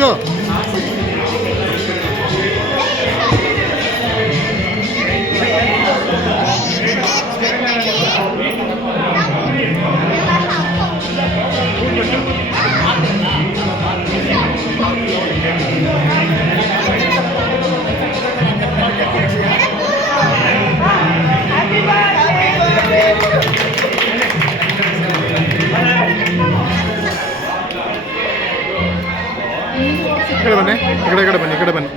ಯಶೋ इकड़े बन्नी इकड़े बन्नी इकड़े बन्नी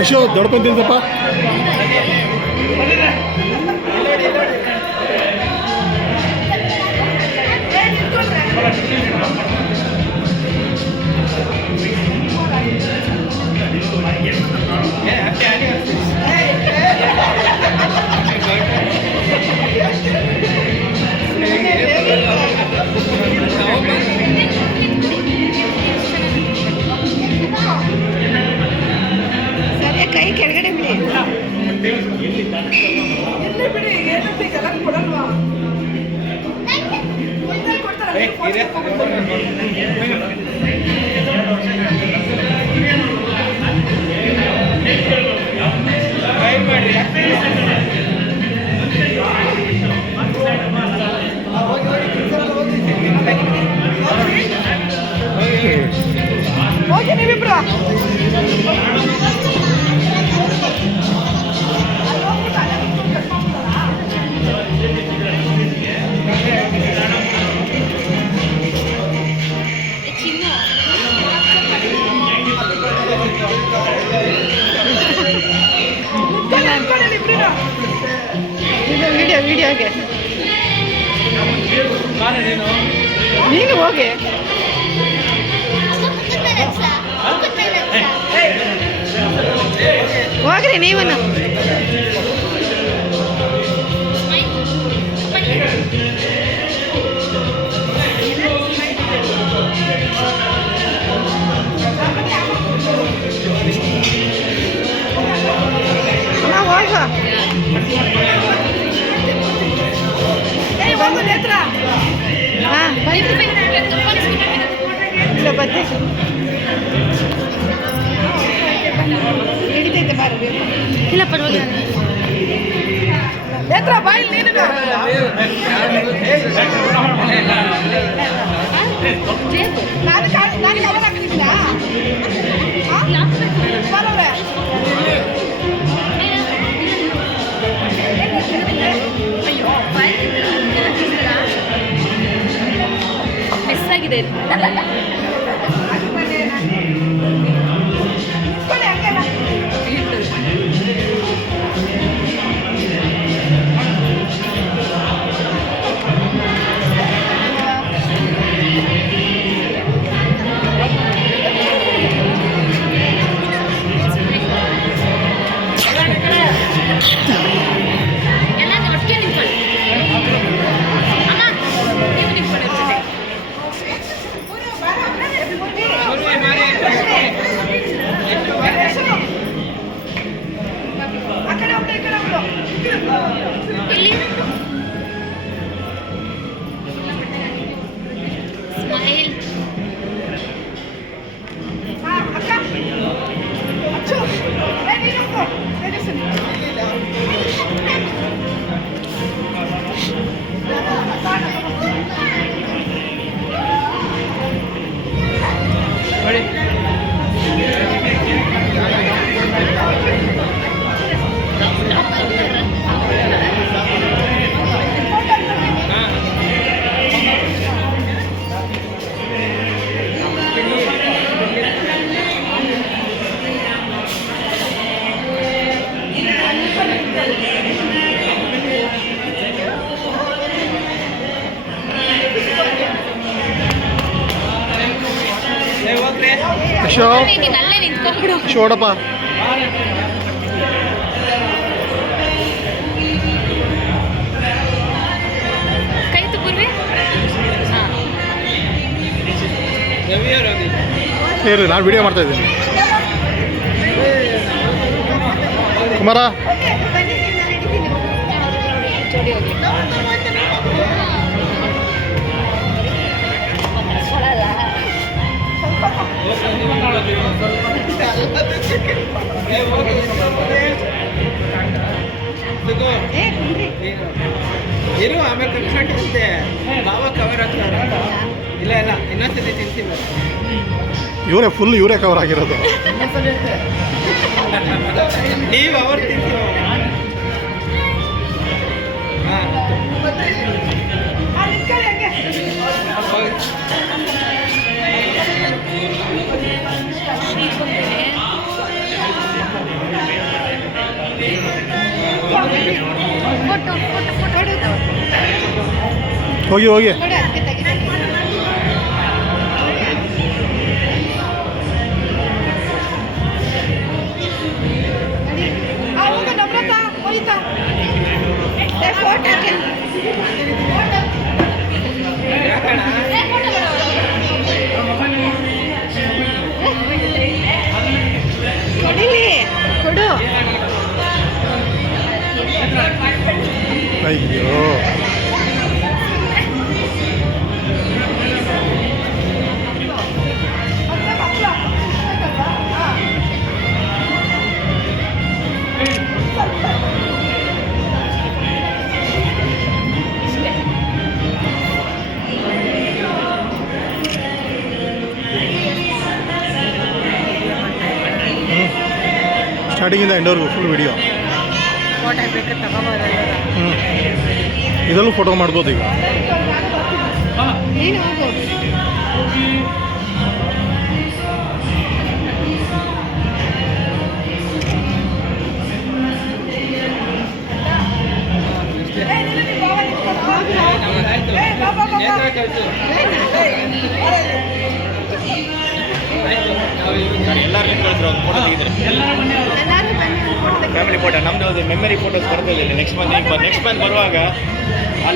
यशो दौड़पन तिंदप्पा ಕೈ ಕೆಳಗಡೆ ಬಿಡಿ ಬಿಡಿ ಏನಂತ ಕಲರ್ ಕೊಡಲ್ವಾ ಓಕೆ ನೀವಿಬ್ರು ವಿಡಿಯೋಗೆ ನೀನು ಹೋಗಿ ಹೋಗ್ರಿ ನೀವು ಹೋಗ ಇಲ್ಲ ಬದ್ದೆ ಹಿಡಿತೈತೆ ಬಾರ ಇಲ್ಲ ಪರವಾಗಿಲ್ಲ ನೇತ್ರ ಬಾಯಿ ನೀನು ನಾನು ಕವರ್ ಹಾಕಿದ್ದಿಲ್ಲ ಬರೋರೆ ಮಿಸ್ ಆಗಿದೆ చూడపా ಕೈ ತುಗುರ್ವಿ ಇರಲಿ, ನಾನು ವಿಡಿಯೋ ಮಾಡ್ತಾ ಇದ್ದೀನಿ. ಕುಮಾರ ಜೋಡಿ ಹೋಗಿ ಕೊಡಲ್ಲ. ಇರು ಆಮೇಲೆ ಕನ್ಸಂಟಂತೆ ಬಾವ ಕವರ್ ಆಗ್ತಾರೆ. ಇಲ್ಲ ಇಲ್ಲ ಇನ್ನೊಂದ್ಸತಿ ತಿಂತೀವಿ. ಇವರೇ ಕವರ್ ಆಗಿರೋದು. ನೀವು ಅವ್ರು ತಿಂತೀವಿ. ಹಾಂ ಅಲ್ಲಿ ಇಟ್ಕೊಳ್ಳಿ ಹಂಗೆ. ಫೋಟೋ ಫೋಟೋ ಫೋಟೋ ಹೋಗಿ ಹೋಗಿ. ನೋಡಿ ಅದಕ್ಕೆ ತೆಗಿತೀನಿ. ಹೋಗ ನಮ್ರತ ಹೋಯ್ತಾ ಫೋಟೋ ಹಾಕಿ. ಯಾಕಣ್ಣ ಕೊಡಿಲಿ ಕೊಡು. ಅಯ್ಯೋ ಸ್ಟಾರ್ಟಿಂಗಿಂದ ಎಂಡವರೆಗೂ ಫುಲ್ ವಿಡಿಯೋ. ಫೋಟೋ ಬೇಕು ತಗೋಬೋದಲ್ಲ. ಇದರಲ್ಲೂ ಫೋಟೋ ಮಾಡ್ಬೋದು ಈಗ. ನೀನು ಹೋಗು. ನೇತ್ರ ಕಳಿಸು. ಎಲ್ಲರೂ ಕಳಿಸ್ರು ಒಂದು ಫೋಟೋ ತೆಗಿದ್ರೆ ಎಲ್ಲರೂ ಬನ್ನಿ ಫೋಟೋ ತೆಗಿ. ಫ್ಯಾಮಿಲಿ ಫೋಟೋ ನಮ್ಮದು ಅದು ಮೆಮರಿ ಫೋಟೋಸ್ ಬರ್ತಿಲ್ಲ. ನೆಕ್ಸ್ಟ್ ಮಂತ್ ಬರುವಾಗ ಅಲ್ಲಿ